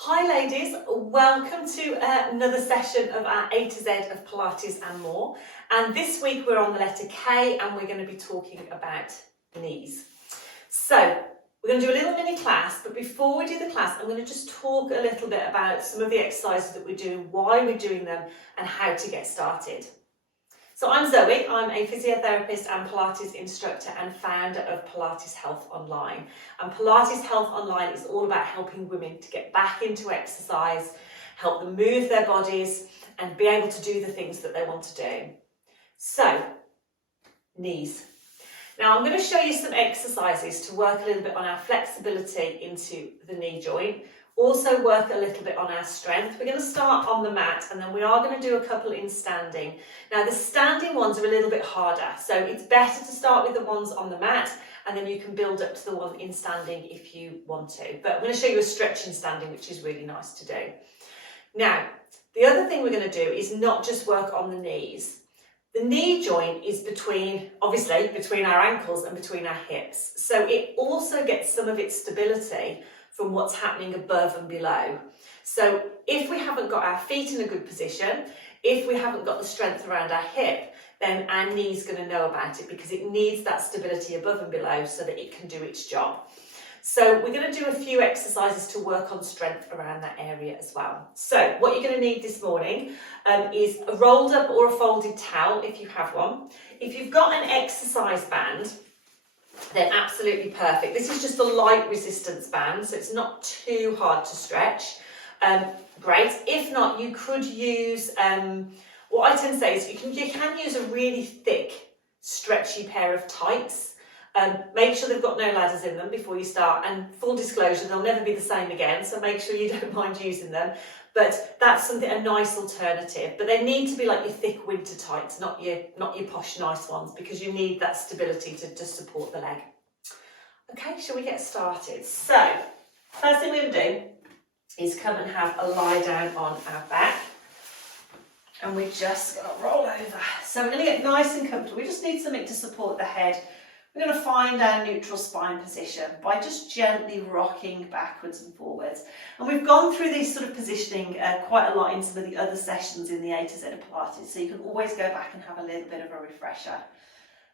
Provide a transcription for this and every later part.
Hi ladies, welcome to another session of our A to Z of Pilates and more. And this week we're on the letter K and we're going to be talking about knees. So we're going to do a little mini class, but before we do the class, I'm going to just talk a little bit about some of the exercises that we're doing, why we're doing them and how to get started. So I'm Zoe, I'm a physiotherapist and Pilates instructor and founder of Pilates Health Online. And Pilates Health Online is all about helping women to get back into exercise, help them move their bodies and be able to do the things that they want to do. So, knees. Now I'm going to show you some exercises to work a little bit on our flexibility into the knee joint. Also work a little bit on our strength. We're going to start on the mat and then we are going to do a couple in standing. Now the standing ones are a little bit harder, so it's better to start with the ones on the mat and then you can build up to the one in standing if you want to. But I'm going to show you a stretch in standing, which is really nice to do. Now, the other thing we're going to do is not just work on the knees. The knee joint is obviously between our ankles and between our hips. So it also gets some of its stability from what's happening above and below. So if we haven't got our feet in a good position, if we haven't got the strength around our hip, then our knee's going to know about it because it needs that stability above and below so that it can do its job. So we're going to do a few exercises to work on strength around that area as well. So what you're going to need this morning is a rolled up or a folded towel if you have one. If you've got an exercise band, then absolutely perfect. This is just a light resistance band, so it's not too hard to stretch. Great. If not, you could use, what I tend to say is you can use a really thick, stretchy pair of tights. Make sure they've got no ladders in them before you start, and full disclosure, they'll never be the same again, so make sure you don't mind using them. But that's a nice alternative. But they need to be like your thick winter tights, not your posh nice ones, because you need that stability to support the leg. Okay, shall we get started? So, first thing we're going to do is come and have a lie down on our back. And we're just going to roll over. So we're going to get nice and comfortable. We just need something to support the head. We're going to find our neutral spine position by just gently rocking backwards and forwards. And we've gone through these sort of positioning quite a lot in some of the other sessions in the A to Z of Pilates, so you can always go back and have a little bit of a refresher.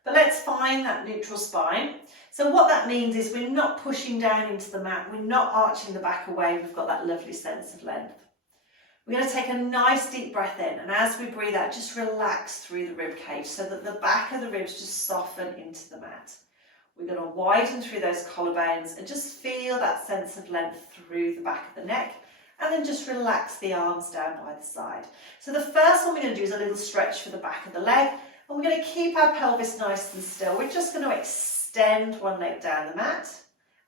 But let's find that neutral spine. So what that means is we're not pushing down into the mat, we're not arching the back away, we've got that lovely sense of length. We're going to take a nice deep breath in, and as we breathe out, just relax through the rib cage so that the back of the ribs just soften into the mat. We're going to widen through those collarbones and just feel that sense of length through the back of the neck, and then just relax the arms down by the side. So the first one we're going to do is a little stretch for the back of the leg, and we're going to keep our pelvis nice and still. We're just going to extend one leg down the mat,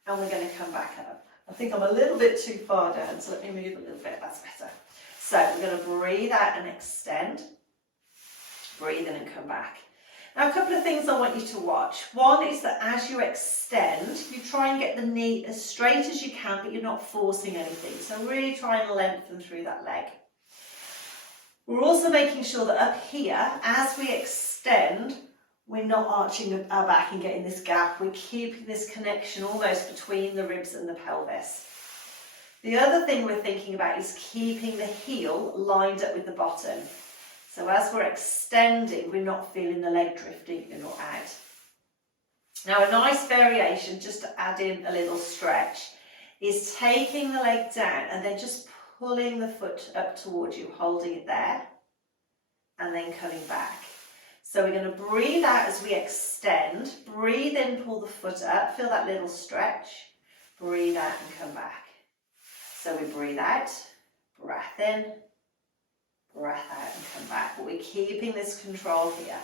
and we're going to come back up. I think I'm a little bit too far down, so let me move a little bit, that's better. So we're going to breathe out and extend, breathe in and come back. Now a couple of things I want you to watch. One is that as you extend, you try and get the knee as straight as you can, but you're not forcing anything. So really try and lengthen through that leg. We're also making sure that up here, as we extend, we're not arching our back and getting this gap. We're keeping this connection almost between the ribs and the pelvis. The other thing we're thinking about is keeping the heel lined up with the bottom. So as we're extending, we're not feeling the leg drifting in or out. Now a nice variation, just to add in a little stretch, is taking the leg down and then just pulling the foot up towards you, holding it there, and then coming back. So we're going to breathe out as we extend, breathe in, pull the foot up, feel that little stretch, breathe out and come back. So we breathe out, breath in, breath out and come back. But we're keeping this control here.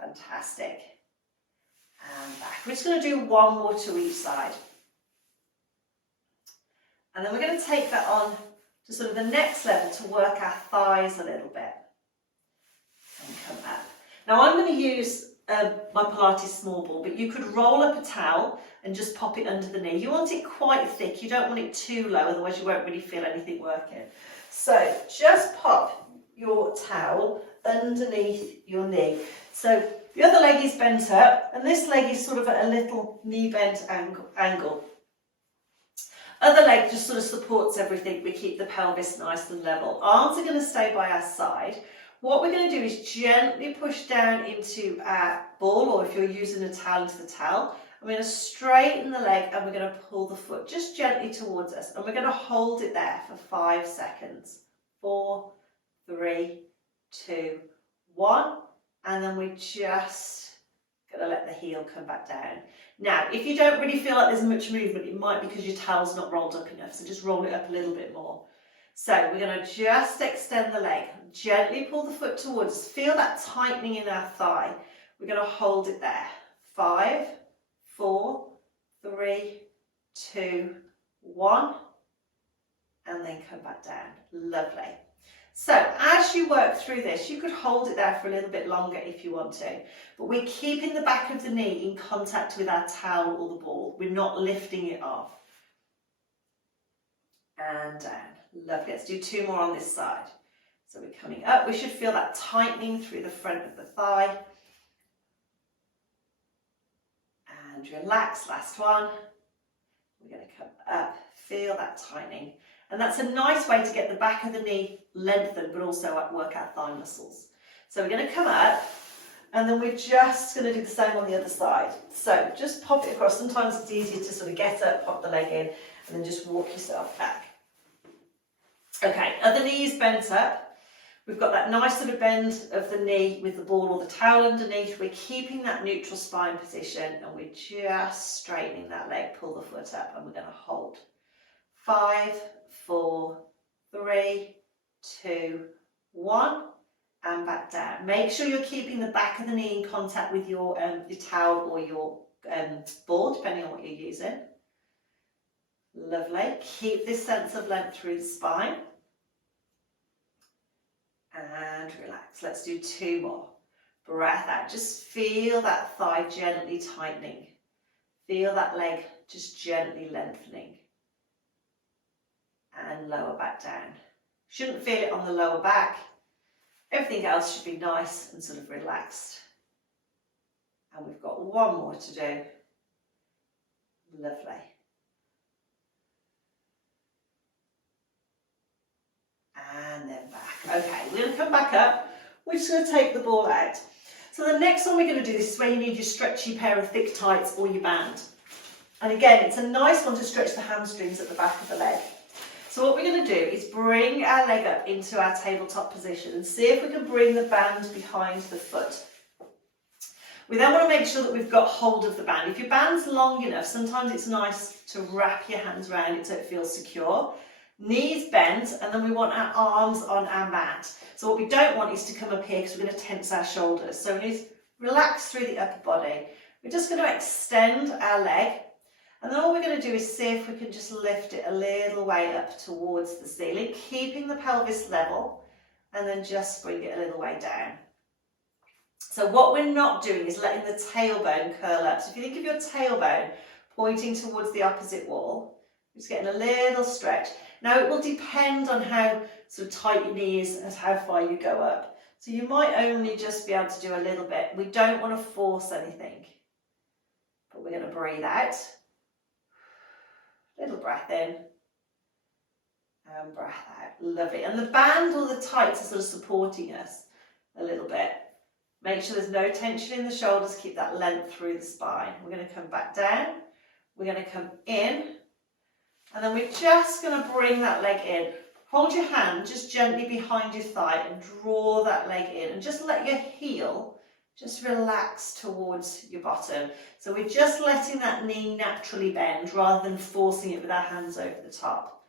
Fantastic. And back. We're just going to do one more to each side. And then we're going to take that on to sort of the next level to work our thighs a little bit. And come up. Now I'm going to use my Pilates small ball, but you could roll up a towel and just pop it under the knee. You want it quite thick, you don't want it too low, otherwise you won't really feel anything working. So just pop your towel underneath your knee. So the other leg is bent up and this leg is sort of at a little knee bent angle. Other leg just sort of supports everything. We keep the pelvis nice and level. Arms are going to stay by our side. What we're going to do is gently push down into our ball, or if you're using a towel, into the towel. I'm going to straighten the leg and we're going to pull the foot just gently towards us. And we're going to hold it there for 5 seconds. 4, 3, 2, 1. And then we're just going to let the heel come back down. Now, if you don't really feel like there's much movement, it might be because your towel's not rolled up enough. So just roll it up a little bit more. So we're going to just extend the leg, gently pull the foot towards us. Feel that tightening in our thigh. We're going to hold it there. 5, 4, 3, 2, 1. And then come back down. Lovely. So as you work through this, you could hold it there for a little bit longer if you want to. But we're keeping the back of the knee in contact with our towel or the ball. We're not lifting it off. And down. Lovely. Let's do 2 more on this side. So we're coming up. We should feel that tightening through the front of the thigh. And relax. Last one. We're going to come up. Feel that tightening. And that's a nice way to get the back of the knee lengthened, but also work our thigh muscles. So we're going to come up, and then we're just going to do the same on the other side. So just pop it across. Sometimes it's easier to sort of get up, pop the leg in, and then just walk yourself back. Okay, other knee is bent up. We've got that nice sort of bend of the knee with the ball or the towel underneath. We're keeping that neutral spine position, and we're just straightening that leg. Pull the foot up, and we're going to hold. 5, 4, 3, 2, 1, and back down. Make sure you're keeping the back of the knee in contact with your towel or your ball, depending on what you're using. Lovely. Keep this sense of length through the spine. And relax. Let's do 2 more. Breath out. Just feel that thigh gently tightening. Feel that leg just gently lengthening. And lower back down. Shouldn't feel it on the lower back. Everything else should be nice and sort of relaxed. And we've got 1 more to do. Lovely. And then back. Okay, we're going to come back up. We're just going to take the ball out. So the next one we're going to do, this is where you need your stretchy pair of thick tights or your band. And again, it's a nice one to stretch the hamstrings at the back of the leg. So what we're going to do is bring our leg up into our tabletop position and see if we can bring the band behind the foot. We then want to make sure that we've got hold of the band. If your band's long enough, sometimes it's nice to wrap your hands around it so it feels secure. Knees bent, and then we want our arms on our mat. So what we don't want is to come up here because we're going to tense our shoulders. So we need to relax through the upper body. We're just going to extend our leg. And then all we're going to do is see if we can just lift it a little way up towards the ceiling, keeping the pelvis level, and then just bring it a little way down. So what we're not doing is letting the tailbone curl up. So if you think of your tailbone pointing towards the opposite wall, just getting a little stretch. Now it will depend on how sort of tight your knee is and how far you go up. So you might only just be able to do a little bit. We don't want to force anything, but we're going to breathe out. Little breath in and breath out. Lovely. And the band or the tights are sort of supporting us a little bit. Make sure there's no tension in the shoulders. Keep that length through the spine. We're going to come back down. We're going to come in. And then we're just going to bring that leg in. Hold your hand just gently behind your thigh and draw that leg in. And just let your heel just relax towards your bottom. So we're just letting that knee naturally bend rather than forcing it with our hands over the top.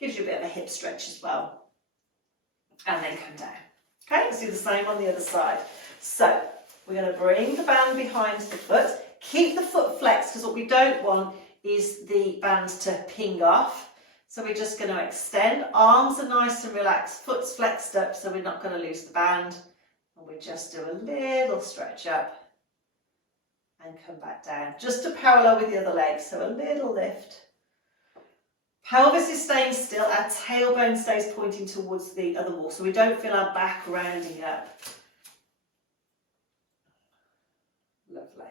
Gives you a bit of a hip stretch as well. And then come down. Okay, let's do the same on the other side. So we're going to bring the band behind the foot. Keep the foot flexed because what we don't want is the band to ping off. So we're just going to extend. Arms are nice and relaxed. Foot's flexed up so we're not going to lose the band. And we just do a little stretch up and come back down. Just to parallel with the other leg. So a little lift. Pelvis is staying still. Our tailbone stays pointing towards the other wall. So we don't feel our back rounding up. Lovely.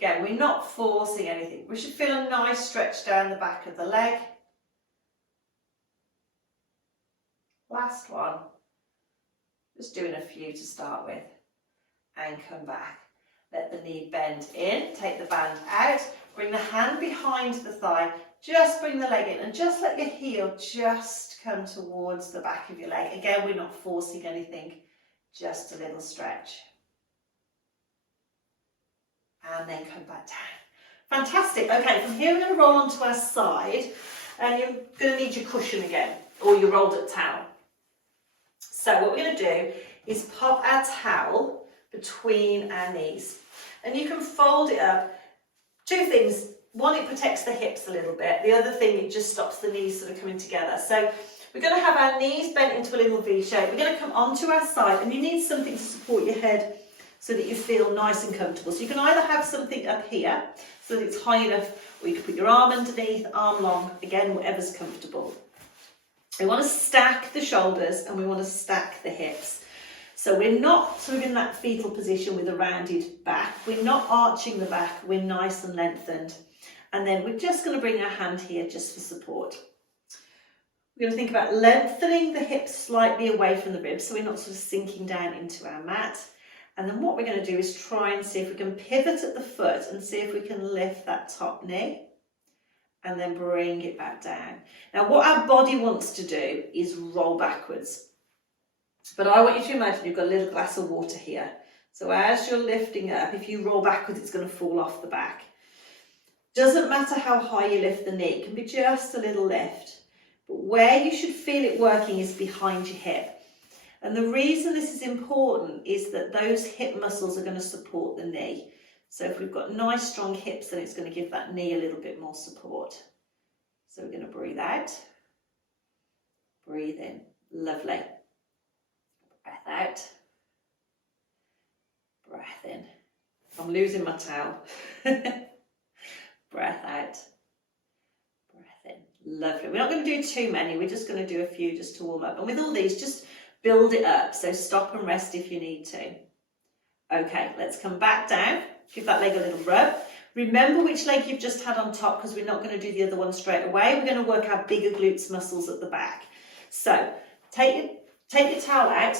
Again, we're not forcing anything. We should feel a nice stretch down the back of the leg. Last one. Just doing a few to start with. And come back. Let the knee bend in, take the band out, bring the hand behind the thigh, just bring the leg in and just let your heel just come towards the back of your leg. Again, we're not forcing anything, just a little stretch. And then come back down. Fantastic. Okay, from here we're going to roll onto our side and you're going to need your cushion again or your rolled up towel. So what we're going to do is pop our towel between our knees. And you can fold it up. Two things. One, it protects the hips a little bit. The other thing, it just stops the knees sort of coming together. So we're going to have our knees bent into a little V shape. We're going to come onto our side and you need something to support your head so that you feel nice and comfortable. So you can either have something up here so that it's high enough, or you can put your arm underneath, arm long, again, whatever's comfortable. We want to stack the shoulders and we want to stack the hips. So we're not sort of in that fetal position with a rounded back. We're not arching the back. We're nice and lengthened. And then we're just going to bring our hand here just for support. We're going to think about lengthening the hips slightly away from the ribs so we're not sort of sinking down into our mat. And then what we're going to do is try and see if we can pivot at the foot and see if we can lift that top knee and then bring it back down. Now what our body wants to do is roll backwards. But I want you to imagine you've got a little glass of water here. So as you're lifting up, if you roll backwards, it's going to fall off the back. Doesn't matter how high you lift the knee, it can be just a little lift. But where you should feel it working is behind your hip. And the reason this is important is that those hip muscles are going to support the knee. So if we've got nice strong hips, then it's going to give that knee a little bit more support. So we're going to breathe out, breathe in. Lovely. Breath out, breath in. I'm losing my towel. Breath out, breath in. Lovely. We're not going to do too many, we're just going to do a few just to warm up. And with all these, just build it up. So stop and rest if you need to. Okay, let's come back down. Give that leg a little rub. Remember which leg you've just had on top because we're not going to do the other one straight away. We're going to work our bigger glutes muscles at the back. So take your towel out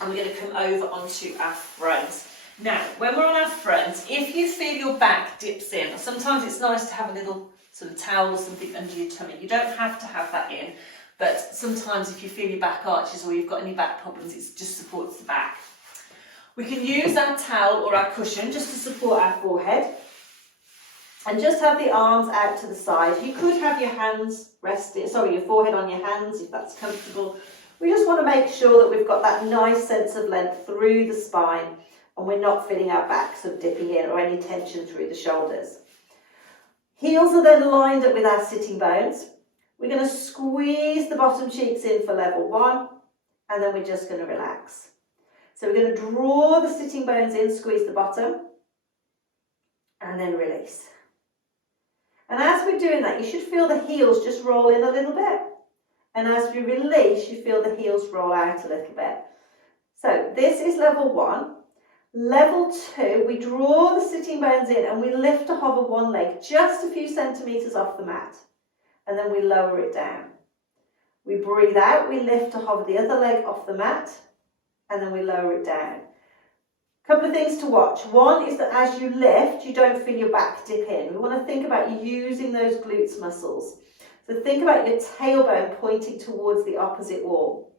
and we're going to come over onto our front. Now, when we're on our front, if you feel your back dips in, sometimes it's nice to have a little sort of towel or something under your tummy. You don't have to have that in, but sometimes if you feel your back arches or you've got any back problems, it just supports the back. We can use our towel or our cushion just to support our forehead and just have the arms out to the side. You could have your hands your forehead on your hands if that's comfortable. We just want to make sure that we've got that nice sense of length through the spine and we're not feeling our back sort of dipping in or any tension through the shoulders. Heels are then lined up with our sitting bones. We're going to squeeze the bottom cheeks in for level 1 and then we're just going to relax. So we're going to draw the sitting bones in, squeeze the bottom and then release. And as we're doing that, you should feel the heels just roll in a little bit. And as we release, you feel the heels roll out a little bit. So this is level 1. Level 2, we draw the sitting bones in and we lift to hover one leg just a few centimetres off the mat. And then we lower it down. We breathe out, we lift to hover the other leg off the mat. And then we lower it down. Couple of things to watch. One is that as you lift, you don't feel your back dip in. We want to think about using those glutes muscles. So think about your tailbone pointing towards the opposite wall.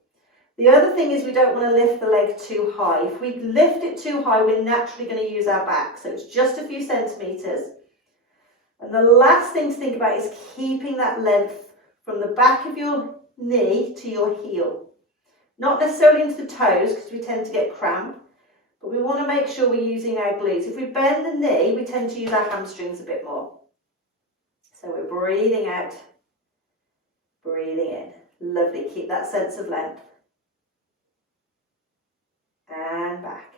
The other thing is we don't want to lift the leg too high. If we lift it too high, we're naturally going to use our back. So it's just a few centimetres. And the last thing to think about is keeping that length from the back of your knee to your heel. Not necessarily into the toes because we tend to get cramp, but we want to make sure we're using our glutes. If we bend the knee, we tend to use our hamstrings a bit more. So we're breathing out, breathing in. Lovely, keep that sense of length. And back.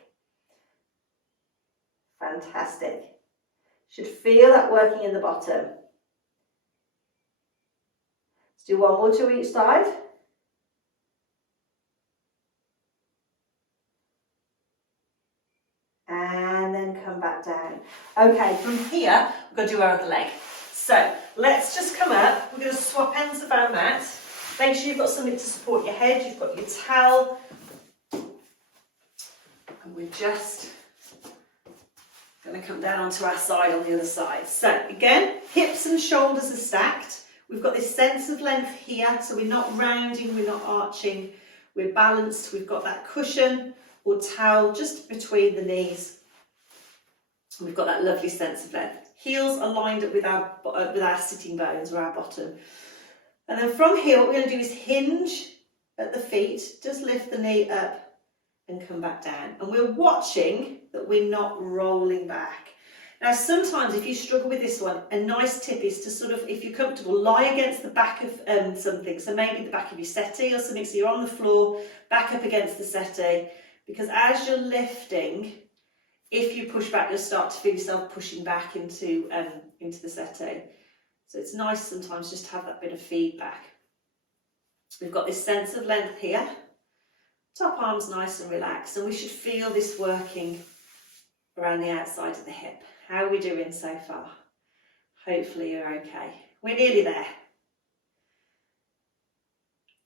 Fantastic. Should feel that working in the bottom. Let's do one more to each side. And then come back down. down. Okay, from here, we're going to do our other leg. So let's just come up. We're going to swap ends of our mat. Make sure you've got something to support your head. You've got your towel. And we're just going to come down onto our side on the other side. So again, hips and shoulders are stacked. We've got this sense of length here, so we're not rounding, we're not arching, we're balanced. We've got that cushion or towel just between the knees. And we've got that lovely sense of length. Heels are lined up with our sitting bones or our bottom. And then from here, what we're going to do is hinge at the feet, just lift the knee up and come back down. And we're watching that we're not rolling back. Now, sometimes if you struggle with this one, a nice tip is to sort of, if you're comfortable, lie against the back of something. So maybe the back of your settee or something, so you're on the floor, back up against the settee. Because as you're lifting, if you push back, you'll start to feel yourself pushing back into the settee. So it's nice sometimes just to have that bit of feedback. We've got this sense of length here. Top arm's nice and relaxed, and we should feel this working around the outside of the hip. How are we doing so far? Hopefully you're okay. We're nearly there.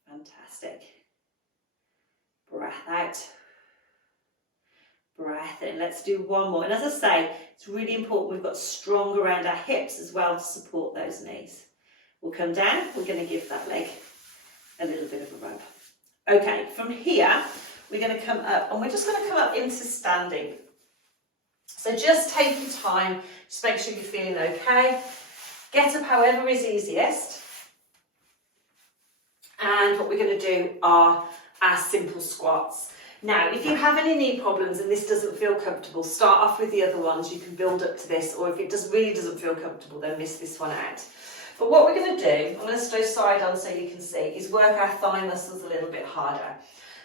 Fantastic. Breath out. Breath in. Let's do one more. And as I say, it's really important we've got strong around our hips as well to support those knees. We'll come down. We're going to give that leg a little bit of a rub. Okay, from here, we're going to come up, and we're just going to come up into standing. So just take your time, just make sure you're feeling okay. Get up however is easiest. And what we're going to do are our simple squats. Now, if you have any knee problems and this doesn't feel comfortable, start off with the other ones. You can build up to this, or if it really doesn't feel comfortable, then miss this one out. But what we're going to do, I'm going to go side on so you can see, is work our thigh muscles a little bit harder.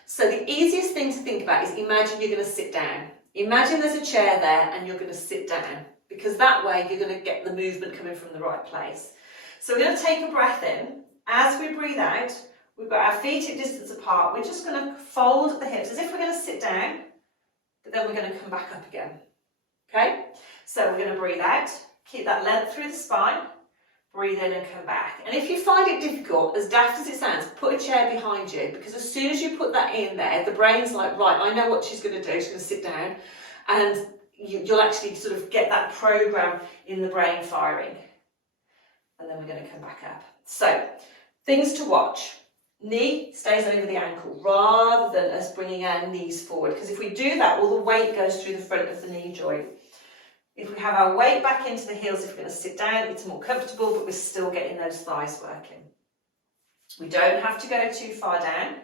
So the easiest thing to think about is imagine you're going to sit down. Imagine there's a chair there and you're going to sit down, because that way you're going to get the movement coming from the right place. So we're going to take a breath in. As we breathe out, we've got our feet at distance apart. We're just going to fold the hips as if we're going to sit down, but then we're going to come back up again. Okay? So we're going to breathe out, keep that length through the spine. Breathe in and come back. And if you find it difficult, as daft as it sounds, put a chair behind you, because as soon as you put that in there, the brain's like, right, I know what she's going to do. She's going to sit down, and you'll actually sort of get that program in the brain firing. And then we're going to come back up. So, things to watch. Knee stays over the ankle rather than us bringing our knees forward, because if we do that, all the weight goes through the front of the knee joint. If we have our weight back into the heels, if we're going to sit down, it's more comfortable, but we're still getting those thighs working. We don't have to go too far down.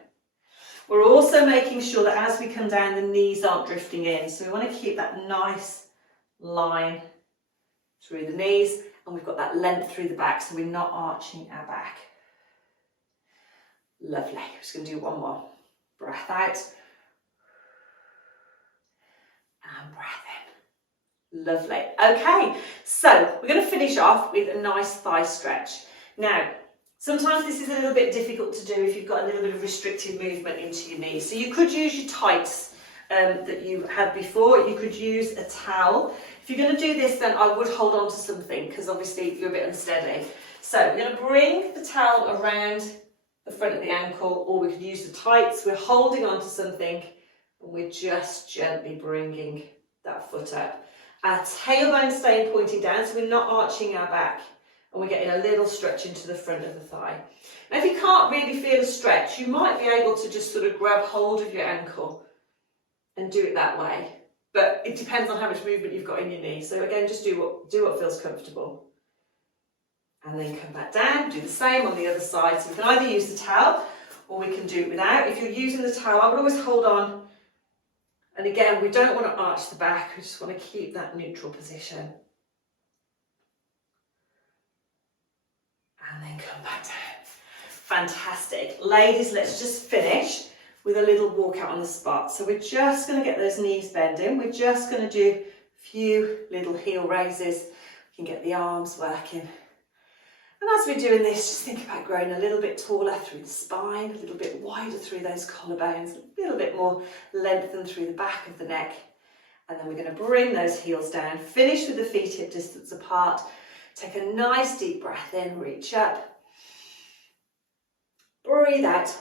We're also making sure that as we come down, the knees aren't drifting in. So we want to keep that nice line through the knees, and we've got that length through the back, so we're not arching our back. Lovely. I'm just going to do one more. Breath out. And breath in. Lovely. Okay, so we're going to finish off with a nice thigh stretch. Now, sometimes this is a little bit difficult to do if you've got a little bit of restricted movement into your knees. So you could use your tights that you had before. You could use a towel. If you're going to do this, then I would hold on to something, because obviously you're a bit unsteady. So we're going to bring the towel around the front of the ankle, or we could use the tights. We're holding on to something, and we're just gently bringing that foot up. Our tailbone staying pointed down, so we're not arching our back, and we're getting a little stretch into the front of the thigh. Now, if you can't really feel a stretch, you might be able to just sort of grab hold of your ankle and do it that way. But it depends on how much movement you've got in your knee. So again, just do what feels comfortable. And then come back down, do the same on the other side. So we can either use the towel, or we can do it without. If you're using the towel, I would always hold on. And again, we don't want to arch the back, we just want to keep that neutral position. And then come back down. Fantastic. Ladies, let's just finish with a little walk out on the spot. So we're just going to get those knees bending. We're just going to do a few little heel raises. We can get the arms working. And as we're doing this, just think about growing a little bit taller through the spine, a little bit wider through those collarbones, a little bit more lengthened through the back of the neck. And then we're going to bring those heels down, finish with the feet hip distance apart. Take a nice deep breath in, reach up. Breathe out.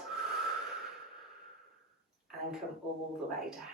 And come all the way down.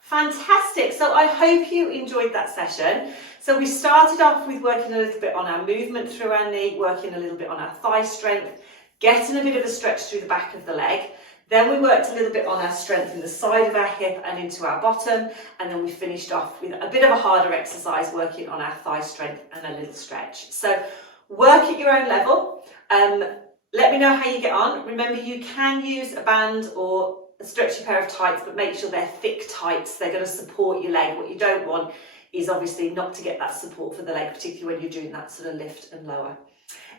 Fantastic. So I hope you enjoyed that session. So we started off with working a little bit on our movement through our knee, working a little bit on our thigh strength, getting a bit of a stretch through the back of the leg. Then we worked a little bit on our strength in the side of our hip and into our bottom. And then we finished off with a bit of a harder exercise working on our thigh strength and a little stretch. So work at your own level. Let me know how you get on. Remember, you can use a band or a stretchy pair of tights, but make sure they're thick tights. They're going to support your leg. What you don't want is obviously not to get that support for the leg, particularly when you're doing that sort of lift and lower.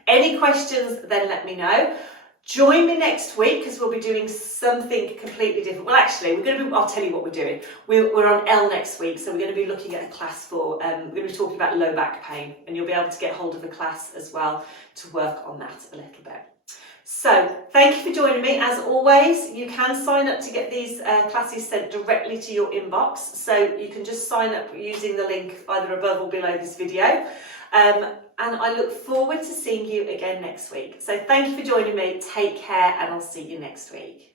Any questions, then let me know. Join me next week because we'll be doing something completely different. Well, actually, I'll tell you what we're doing. We're on L next week, so we're going to be looking at a class for, we're going to be talking about low back pain, and you'll be able to get hold of a class as well to work on that a little bit. So thank you for joining me. As always, you can sign up to get these classes sent directly to your inbox. So you can just sign up using the link either above or below this video. And I look forward to seeing you again next week. So thank you for joining me. Take care, and I'll see you next week.